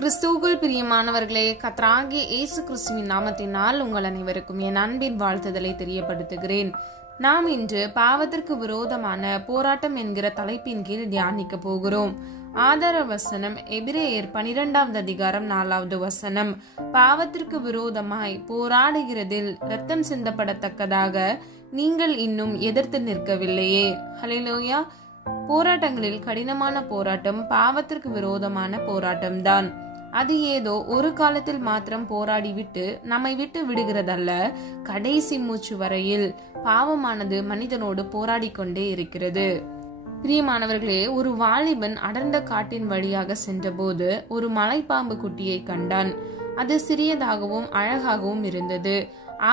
கிறிஸ்துவுக்குள் பிரியமானவர்களே, கர்த்தராகிய இயேசு கிறிஸ்துவின் நாமத்தினால் உங்கள் அனைவருக்கும் என் அன்பின் வாழ்த்துதலை தெரியப்படுத்துகிறேன். நாம் இன்று பாவத்திற்கு விரோதமான போராட்டம் என்கிற தலைப்பின் கீழ் தியானிக்க போகிறோம். ஆதார வசனம் எபிரேயர் 12வது அதிகாரம் 4வது வசனம். பாவத்திற்கு விரோதமாய் போராடுகிறதில் இரத்தம் சிந்தப்படத்தக்கதாக நீங்கள் இன்னும் எதிர்த்து நிற்கவில்லையே. ஹல்லேலூயா. போராட்டங்களில் கடினமான போராட்டம் பாவத்திற்கு விரோதமான போராட்டம்தான். அது ஏதோ ஒரு காலத்தில் மாத்திரம் போராடிவிட்டு நம்மை விட்டு விடுகிறதல்ல. கடைசி மூச்சு வரையில் பாவமானது மனிதனோடு போராடி கொண்டே இருக்கிறது. பிரியமானவர்களே, ஒரு வாலிபன் அடர்ந்த காட்டின் வழியாக சென்றபோது ஒரு மலைப்பாம்பு குட்டியை கண்டான். அது சிறியதாகவும் அழகாகவும் இருந்தது.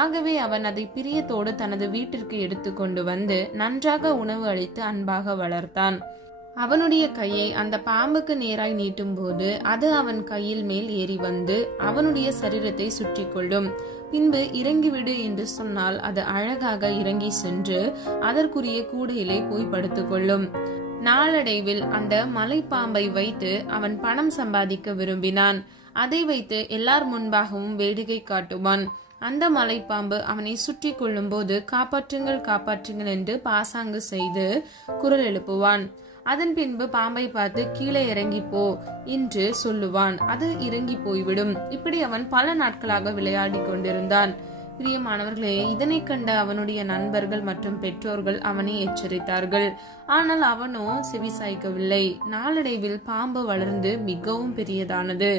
ஆகவே அவன் அதை பிரியத்தோடு தனது வீட்டிற்கு எடுத்து கொண்டு வந்து நன்றாக உணவு அளித்து அன்பாக வளர்த்தான். அவனுடைய கையை அந்த பாம்புக்கு நேராய் நீட்டும் போது அது அவன் கையில் மேல் ஏறி வந்து அவனுடைய சரீரத்தை சுற்றி கொள்ளும். பின்பு இறங்கிவிடு என்று சொன்னால் அது அழகாக இறங்கி சென்று அதற்குரிய கூடையிலே போய் படுத்துக் கொள்ளும். நாளடைவில் அந்த மலைப்பாம்பை வைத்து அவன் பணம் சம்பாதிக்க விரும்பினான். அதை வைத்து எல்லார் முன்பாகவும் வேடிக்கை காட்டுவான். அந்த மலைப்பாம்பு அவனை சுற்றி கொள்ளும் போது காப்பாற்றுங்கள் காப்பாற்றுங்கள் என்று பாசாங்கு செய்து குரல் எழுப்புவான். அதன் பின்பு பாம்பை பார்த்து கீழே இறங்கி போ என்று சொல்லுவான். அது இறங்கி போய்விடும். இப்படி அவன் பல நாட்களாக விளையாடி கொண்டிருந்தான். பிரியமானவர்களே, இதனை கண்ட அவனுடைய நண்பர்கள் மற்றும் பெற்றோர்கள் அவனை எச்சரித்தார்கள். ஆனால் அவனோ செவிசாய்க்கவில்லை. நாளடைவில் பாம்பு வளர்ந்து மிகவும் பெரியதானது.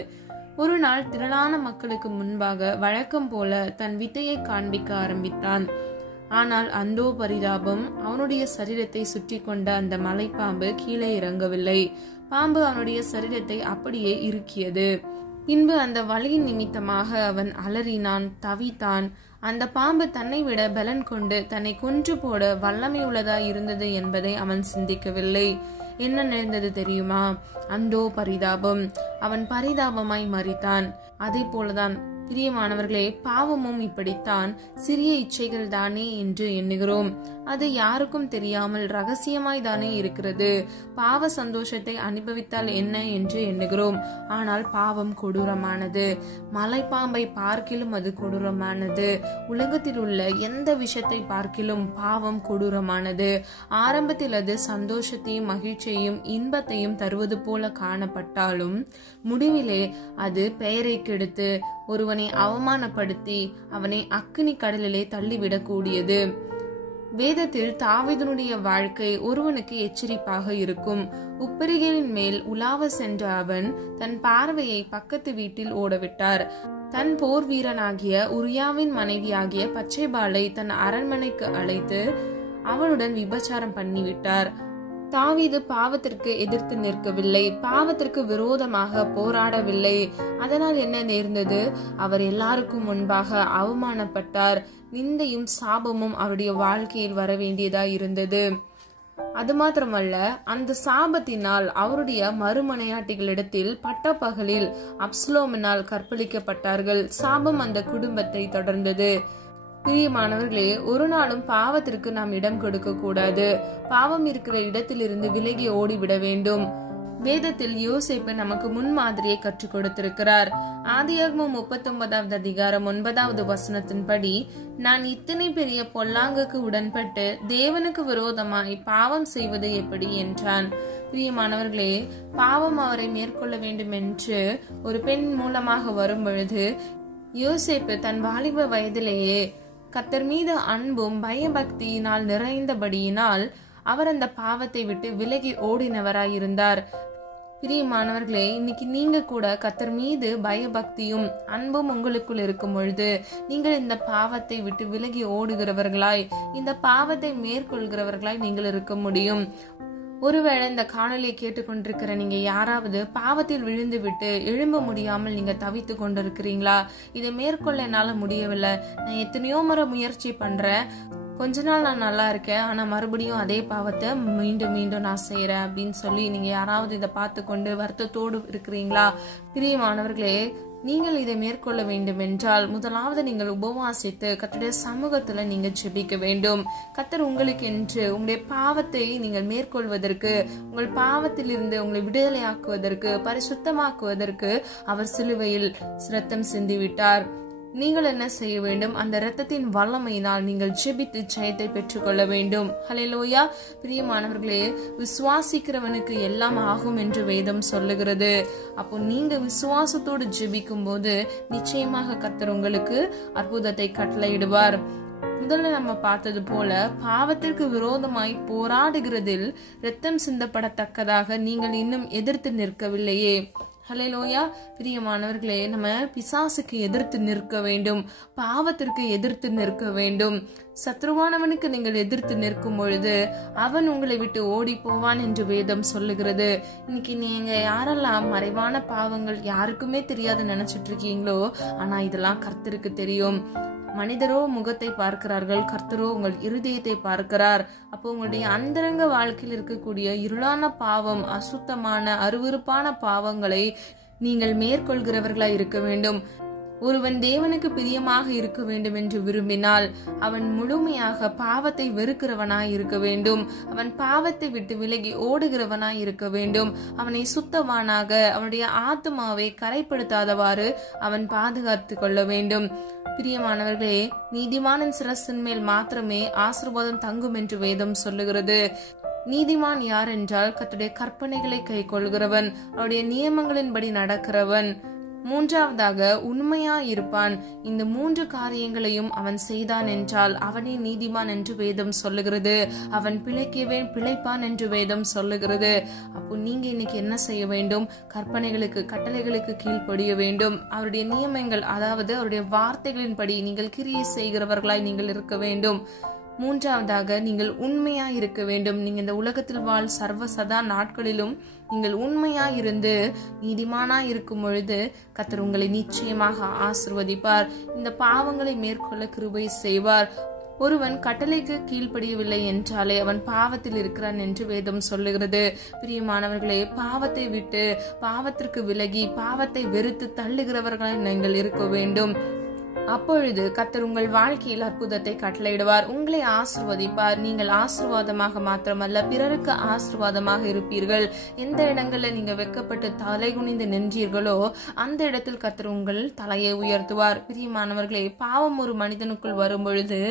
ஒரு நாள் திரளான மக்களுக்கு முன்பாக வழக்கம் போல தன் வித்தையை காண்பிக்க ஆரம்பித்தான். ஆனால் அந்தோ பரிதாபம், அவனுடைய சரீரத்தை சுற்றி கொண்ட அந்த மலைப்பாம்பு கீழே இறங்கவில்லை. பாம்பு அவனுடைய சரீரத்தை அப்படியே இறுக்கியது. பின்பு அந்த வலியின் நிமித்தமாக அவன் அலறினான், தவித்தான். அந்த பாம்பு தன்னை விட பலன் கொண்டு தன்னை கொன்று போட வல்லமை உள்ளதா இருந்தது என்பதை அவன் சிந்திக்கவில்லை. என்ன நேர்ந்தது தெரியுமா? அந்தோ பரிதாபம், அவன் பரிதாபமாய் மரித்தான். அதே போலதான் பிரியமானவர்களே, பாவமும் இப்படித்தான். சிறிய இச்சைகள் தானே என்று எண்ணுகிறோம். அது யாருக்கும் தெரியாமல் ரகசியமாய் தானே இருக்கிறது. பாவ சந்தோஷத்தை அனுபவித்தால் என்ன என்று எண்ணுகிறோம். ஆனால் பாவம் கொடூரமானது. மலைப்பாம்பை பார்க்கிலும் அது கொடூரமானது. உலகத்தில் உள்ள எந்த விஷயத்தை பார்க்கிலும் பாவம் கொடூரமானது. ஆரம்பத்தில் அது சந்தோஷத்தையும் மகிழ்ச்சியையும் இன்பத்தையும் தருவது போல காணப்பட்டாலும் முடிவிலே அது பெயரை கெடுத்து ஒருவனை அவமானப்படுத்தி அவனை அக்கினி கடலிலே தள்ளிவிடக்கூடியது. வேதத்தில் தாவீதுனுடைய வாழ்க்கை ஒருவனுக்கு எச்சரிப்பாக இருக்கும். உப்பரிகளின் மேல் உலாவ சென்ற அவன் தன் பார்வையை பக்கத்து வீட்டில் ஓடவிட்டார். தன் போர் வீரனாகிய உரியாவின் மனைவியாகிய பச்சைபாலை தன் அரண்மனைக்கு அழைத்து அவனுடன் விபச்சாரம் பண்ணிவிட்டார். தாவீது பாவத்திற்கு எதிர்த்து நிற்கவில்லை, பாவத்திற்கு விரோதமாக போராடவில்லை. அதனால் என்ன நேர்ந்தது? அவர் எல்லாருக்கும் முன்பாக அவமானப்பட்டார். நிந்தையும் சாபமும் அவருடைய வாழ்க்கையில் வர வேண்டியதா இருந்தது. அது மாத்திரமல்ல, அந்த சாபத்தினால் அவருடைய மறுமனையாட்டிகளிடத்தில் பட்டப்பகலில் அப்சலோமினால் கற்பழிக்கப்பட்டார்கள். சாபம் அந்த குடும்பத்தை தொடர்ந்தது. பிரியமானவர்களே, ஒரு நாளும் பாவத்திற்கு நாம் இடம் கொடுக்க கூடாது. பாவம் இருக்கிற இடத்திலிருந்து விலகி ஓடிவிட வேண்டும். வேதத்தில் யோசேப்பு நமக்கு முன்மாதிரியை கற்றுக் கொடுத்திருக்கிறார். ஆதியாகமம் 39வது அதிகாரம் 9வது வசனத்தின்படி, நான் இத்தனை பெரிய பொல்லாங்குக்கு உடன்பட்டு தேவனுக்கு விரோதமாய் பாவம் செய்வது எப்படி என்றான். பிரியமானவர்களே, பாவம் அவரை மேற்கொள்ள வேண்டும் என்று ஒரு பெண் மூலமாக வரும் பொழுது யோசேப்பு தன் வாலிப வயதிலேயே கர்த்தர் மீது அன்பும் பயபக்தியினால் நிறைந்தபடியினால் அவர் அந்த பாவத்தை விட்டு விலகி ஓடினவராயிருந்தார். பிரியமானவர்களே, இன்னைக்கு நீங்க கூட கர்த்தர் மீது பயபக்தியும் அன்பும் உங்களுக்குள் இருக்கும் பொழுது நீங்கள் இந்த பாவத்தை விட்டு விலகி ஓடுகிறவர்களாய், இந்த பாவத்தை மேற்கொள்கிறவர்களாய் நீங்கள் இருக்க முடியும். ஒருவேளை இந்த காணொலியை கேட்டுக்கொண்டிருக்கிற நீங்க யாராவது பாவத்தில் விழுந்து விட்டு எழும்ப முடியாமல் நீங்க தவித்து கொண்டிருக்கிறீங்களா? இதை மேற்கொள்ள என்னால முடியவில்லை, நான் எத்தனையோ முறை முயற்சி பண்றேன், கொஞ்ச நாள் நான் நல்லா இருக்கேன், ஆனா மறுபடியும் அதே பாவத்தை மீண்டும் மீண்டும் நான் செய்யறேன் அப்படின்னு சொல்லி நீங்க யாராவது இதை பார்த்து கொண்டு வருத்தத்தோடு இருக்கிறீங்களா? பிரியமானவர்களே, நீங்கள் இதை மேற்கொள்ள வேண்டும் என்றால் முதலாவது நீங்கள் உபவாசித்து கர்த்தருடைய சமூகத்துல நீங்க ஜெபிக்க வேண்டும். கர்த்தர் உங்களுக்கு என்று உங்களுடைய பாவத்தை நீங்கள் மேற்கொள்வதற்கு, உங்கள் பாவத்திலிருந்து உங்களை விடுதலையாக்குவதற்கு, பரிசுத்தமாக்குவதற்கு அவர் சிலுவையில் இரத்தம் சிந்திவிட்டார். நீங்கள் என்ன செய்ய வேண்டும்? அந்த இரத்தத்தின் வல்லமையினால் நீங்கள் ஜெபித்து ஜெயத்தை பெற்றுக்கொள்ள வேண்டும். ஹல்லேலூயா. பிரியமானவர்களே, விசுவாசிக்கிறவனுக்கு எல்லாம் ஆகும் என்று வேதம் சொல்லுகிறது. அப்போ நீங்க விசுவாசத்தோடு ஜெபிக்கும் போது நிச்சயமாக கர்த்தர் உங்களுக்கு அற்புதத்தை கட்டளையிடுவார். முதல்ல நம்ம பார்த்தது போல பாவத்திற்கு விரோதமாய் போராடுகிறதில் இரத்தம் சிந்தப்படத்தக்கதாக நீங்கள் இன்னும் எதிர்த்து நிற்கவில்லையே. ஹல்லேலூயா. பிரியமானவர்களே, நம்ம பிசாசுக்கு எதிர்த்து நிற்க வேண்டும், பாவத்திற்கு எதிர்த்து நிற்க வேண்டும். சத்ருவானவனுக்கு நீங்கள் எதிர்த்து நிற்கும் பொழுது அவன் உங்களை விட்டு ஓடி போவான் என்று வேதம் சொல்லுகிறது. இன்னைக்கு நீங்க யாரெல்லாம் மறைவான பாவங்கள் யாருக்குமே தெரியாது நினைச்சிட்டு இருக்கீங்களோ, ஆனா இதெல்லாம் கர்த்தருக்கு தெரியும். மனிதரோ முகத்தை பார்க்கிறார்கள், கர்த்தரோ உங்கள் இருதயத்தை பார்க்கிறார். அப்போ உங்களுடைய அந்தரங்க வாழ்க்கையில் இருக்கக்கூடிய இருளான பாவம், அசுத்தமான அருவருப்பான பாவங்களை நீங்கள் மேற்கொள்கிறவர்களாய் இருக்க வேண்டும். ஒருவன் தேவனுக்கு பிரியமாக இருக்க வேண்டும் என்று விரும்பினால் அவன் முழுமையாக பாவத்தை வெறுக்கிறவனாய் இருக்க வேண்டும். அவன் பாவத்தை விட்டு விலகி ஓடுகிறவனாய் இருக்க வேண்டும். அவனை சுத்தவானாக, அவனுடைய ஆத்மாவை கரைப்படுத்தாதவாறு அவன் பாதுகாத்து கொள்ள வேண்டும். பிரியமானவர்களே, நீதிமானின் சிரசின் மேல் மாத்திரமே ஆசீர்வாதம் தங்கும் என்று வேதம் சொல்லுகிறது. நீதிமான் யார் என்றால் கர்த்தருடைய கற்பனைகளை கை கொள்கிறவன், அவருடைய நியமங்களின்படி நடக்கிறவன். மூன்றாவதாக உண்மையா இருப்பான். இந்த 3 காரியங்களையும் அவன் செய்தான் என்றால் அவனே நீதிமான் என்று வேதம் சொல்லுகிறது. அவன் பிழைக்கவேன் பிழைப்பான் என்று வேதம் சொல்லுகிறது. அப்போ நீங்க இன்னைக்கு என்ன செய்ய வேண்டும்? கற்பனைகளுக்கு, கட்டளைகளுக்கு கீழ்ப்படிய வேண்டும். அவருடைய நியமங்கள், அதாவது அவருடைய வார்த்தைகளின்படி நீங்கள் கிரியை செய்கிறவர்களாய் நீங்கள் இருக்க வேண்டும். மூன்றாவதாக நீங்கள் உண்மையா இருக்க வேண்டும். நீங்க இந்த உலகத்தில் வாழ் சர்வ சதா நாட்களிலும் நீங்கள் உண்மையா இருந்து நீதிமானா இருக்கும் பொழுது கர்த்தர் உங்களை நிச்சயமாக ஆசீர்வதிப்பார். இந்த பாவங்களை மேற்கொள்ள கிருபை செய்வார். ஒருவன் கட்டளைக்கு கீழ்ப்படியவில்லை என்றாலே அவன் பாவத்தில் இருக்கிறான் என்று வேதம் சொல்லுகிறது. பிரியமானவர்களே, பாவத்தை விட்டு, பாவத்திற்கு விலகி, பாவத்தை வெறுத்து தள்ளுகிறவர்களாய் நீங்கள் இருக்க வேண்டும். அப்பொழுது கர்த்தர் உங்கள் வாழ்க்கையில் அற்புதத்தை கட்டளையிடுவார், உங்களை ஆசீர்வதிப்பார். நீங்கள் ஆசீர்வாதமாக மாத்திரமல்ல, பிறருக்கு ஆசீர்வாதமாக இருப்பீர்கள். எந்த இடங்கள்ல நீங்க வெட்கப்பட்டு தலை குனிந்து நின்றீர்களோ அந்த இடத்தில் கர்த்தர் உங்கள் தலையை உயர்த்துவார். பிரியமானவர்களே, பாவம் ஒரு மனிதனுக்குள் வரும் பொழுது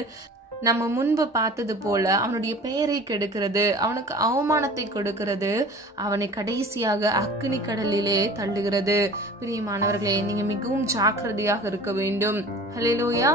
நம்ம முன்பு பார்த்தது போல அவனுடைய பெயரை கெடுக்கிறது, அவனுக்கு அவமானத்தை கொடுக்கிறது, அவனை கடைசியாக அக்கினி கடலிலே தள்ளுகிறது. பிரியமானவர்களே, நீங்க மிகவும் ஜாக்கிரதையாக இருக்க வேண்டும். ஹல்லேலூயா.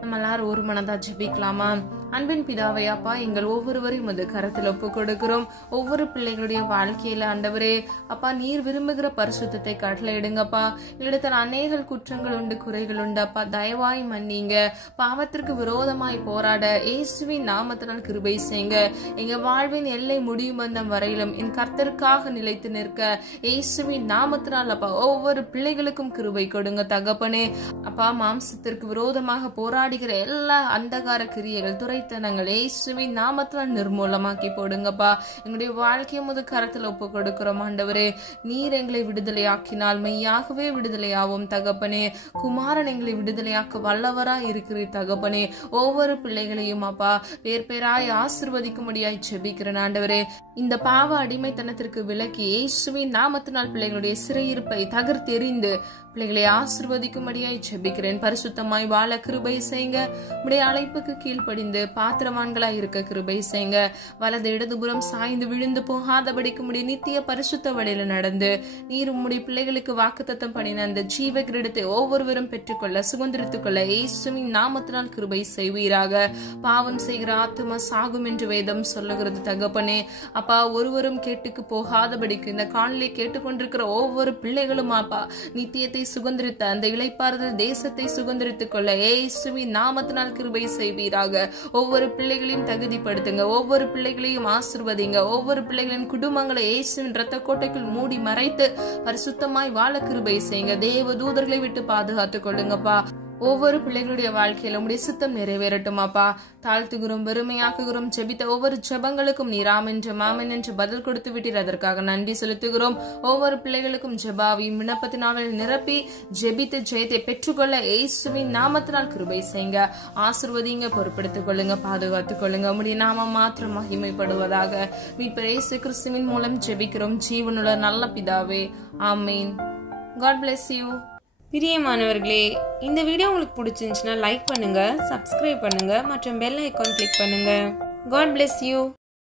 நம்ம எல்லாரும் ஒரு மனதா ஜெபிக்கலாமா? அன்பின் பிதாவே, அப்பா, எங்கள் ஒவ்வொருவரையும் அது கரத்தில் ஒப்பு கொடுக்கிறோம். ஒவ்வொரு பிள்ளைகளுடைய வாழ்க்கையில ஆண்டவரே அப்பா, நீர் விரும்புகிற பரிசுத்தத்தை கட்டளையிடுங்கப்பா. எங்களிடத்தில் அநேக குற்றங்கள் உண்டு, குறைகள் உண்டு அப்பா. தயவாய் மன்னிங்க. பாவத்திற்கு விரோதமாய் போராட இயேசுவின் நாமத்தினால் கிருபை செய்யுங்க. எங்க வாழ்வின் எல்லை முடியும் வந்த வரையிலும் என் கர்த்தருக்காக நிலைத்து நிற்க இயேசுவின் நாமத்தினால் அப்பா ஒவ்வொரு பிள்ளைகளுக்கும் கிருபை கொடுங்க தகப்பனே. அப்பா, மாம்சத்திற்கு விரோதமாக போராடுகிற எல்லா அந்தகார கிரியைகள், துரைத்தனங்கள் இயேசுவின் நாமத்தினால் நிர்மூலமாக்கி போடுங்கப்பா. எங்களுடைய வாழ்க்கையை முது கரத்தில் ஒப்பு கொடுக்கிறோம் ஆண்டவரே. நீர் எங்களை விடுதலையாக்கினால் மெய்யாகவே விடுதலையாவோம் தகப்பனே. குமாரன் எங்களை விடுதலையாக்க வல்லவரா இருக்கிறீர் தகப்பனே. ஒவ்வொரு பிள்ளைகளையும் அப்பா பேர் பேராய் ஆசீர்வதிக்கும்படியாய் ஜெபிக்கிறேன் ஆண்டவரே. இந்த பாவ அடிமைத்தனத்திற்கு விலக்கி இயேசுவின் நாமத்தினால் பிள்ளைகளுடைய சிறையிருப்பை தகர்த்தெறிந்து பிள்ளைகளை ஆசீர்வதிக்கும்படியாய் ஜெபிக்கிறேன். பரிசுத்தமாய் வாழ கிருபை செய்யுங்க. உடைய அழைப்புக்கு கீழ்ப்படிந்து பாத்திரவான்களாய் இருக்க கிருபை செய்யுங்க. வலது இடதுபுறம் சாய்ந்து விழுந்து போகாதபடிக்கு உடைய நித்திய பரிசுத்த வழியில நடந்து நீர் உம்முடைய பிள்ளைகளுக்கு வாக்குத்தத்தம் பண்ணின அந்த ஜீவ கிரீடத்தை ஒவ்வொருவரும் பெற்றுக்கொள்ள, சுதந்திரித்துக் கொள்ள இயேசுவின் நாமத்தினால் கிருபை செய்வீராக. பாவம் செய்கிற ஆத்துமா சாகும் என்று வேதம் சொல்லுகிறது தகப்பனே. அப்பா, ஒருவரும் கேட்டுக்கு போகாதபடிக்கு இந்த காணொலியை கேட்டுக்கொண்டிருக்கிற ஒவ்வொரு பிள்ளைகளும் அப்பா நித்தியத்தை சுதந்திரித்த அந்த இளைப்பாறுதல் தேசத்தை சுதந்திரித்துக் கொள்ள இயேசுவின் நாமத்தினால் கிருபை செய்வீராக. ஒவ்வொரு பிள்ளைகளையும் தகுதிப்படுத்துங்க. ஒவ்வொரு பிள்ளைகளையும் ஆசீர்வதிங்க. ஒவ்வொரு பிள்ளைகளின் குடும்பங்களை இயேசுவின் இரத்த கோட்டைக்குள் மூடி மறைத்து பரிசுத்தமாய் வாழ கிருபை செய்யுங்க. தேவ தூதர்களை விட்டு பாதுகாத்துக் கொள்ளுங்கப்பா. ஒவ்வொரு பிள்ளைகளுடைய வாழ்க்கையில உடைய சித்தம் நிறைவேறட்டும் அப்பா. தாழ்த்துகிறோம், வெறுமையாக்குகிறோம். ஜெபித்த ஒவ்வொரு ஜெபங்களுக்கும் நீர் ஆமென்று மாமென் என்று பதில் கொடுத்து விட்டீர். அதற்காக நன்றி செலுத்துகிறோம். ஒவ்வொரு பிள்ளைகளுக்கும் ஜெபாவின் விண்ணப்பத்தினால் நிரப்பி ஜெபித்த ஜெயத்தை பெற்றுக்கொள்ள இயேசுவின் நாமத்தினால் கிருபை செய்யுங்க. ஆசீர்வதிங்க, பொறுப்படுத்திக் கொள்ளுங்க, பாதுகாத்துக் கொள்ளுங்க. உம்முடைய நாமம் மாத்திரம் மகிமைப்படுவதாக. மீட்பர் இயேசு கிறிஸ்துவின் மூலம் ஜெபிக்கிறோம் ஜீவனுள்ள நல்ல பிதாவே, ஆமேன். God bless you. பிரியமானவர்களே, இந்த வீடியோ உங்களுக்கு பிடிச்சிருந்துச்சுன்னா லைக் பண்ணுங்க, சப்ஸ்கிரைப் பண்ணுங்க மற்றும் பெல் ஐகான் கிளிக் பண்ணுங்க. God bless you.